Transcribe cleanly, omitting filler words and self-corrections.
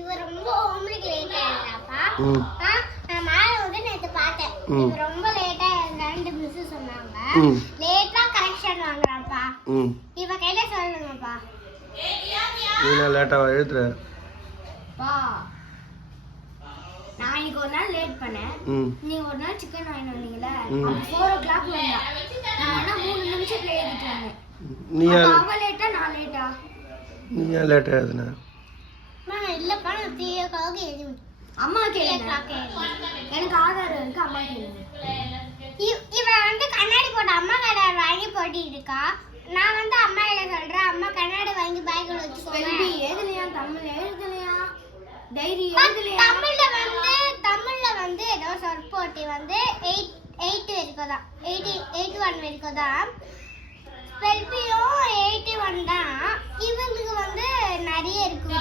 இவர் ரொம்ப homework late ஆயிட்டாப்பா. நான் மேல வந்து நேத்து பார்த்தேன். இவர் ரொம்ப லேட்டா எழுந்தான்னு மிஸ் சொன்னாங்க. லேட்டா கரெக்ஷன் வாங்குறான்ப்பா. இவ கையில சொல்லுங்கப்பா. நீ லேட்டா எழுதுற. பா நான் இன்னைக்கு ஒரு நாள் லேட் பண்ணேன். நீங்க ஒரு நாள் சிக்கன் வாங்கிட்டு வந்தீங்கல. 4 o'clock வந்தா. நான் 3 நிமிஷத்துல எழுதிட்டு வந்தேன். நீ அவ லேட்டா நான் லேட்டா? நீ லேட்டா எழுதுன. நான் இல்லப்பா நான் 3 o'clock எழுதி. அம்மா கேளுங்க. எனக்கு ஆதார் இருக்கு அம்மா கேளுங்க. இவ வந்து கண்ணாடி போட அம்மா கண்ணாடி வாங்கி போட்டுட்டு இருக்கா. நான் வந்து அம்மா கிட்ட சொல்றேன் அம்மா கண்ணாடி வாங்கி பேக்ல வச்சுக்கோங்க. எழுதலையா தமிழ் எழுதலையா டைரி எழுதலையா? தமிழ்ல வந்து ஏதோ சொற்போட்டி வந்து 8 வரைக்கும் தான் 81 வரைக்கும் தான். ஸ்பெல்பியும் 81 தான். இவங்களுக்கு வந்து நிறைய இருக்கு.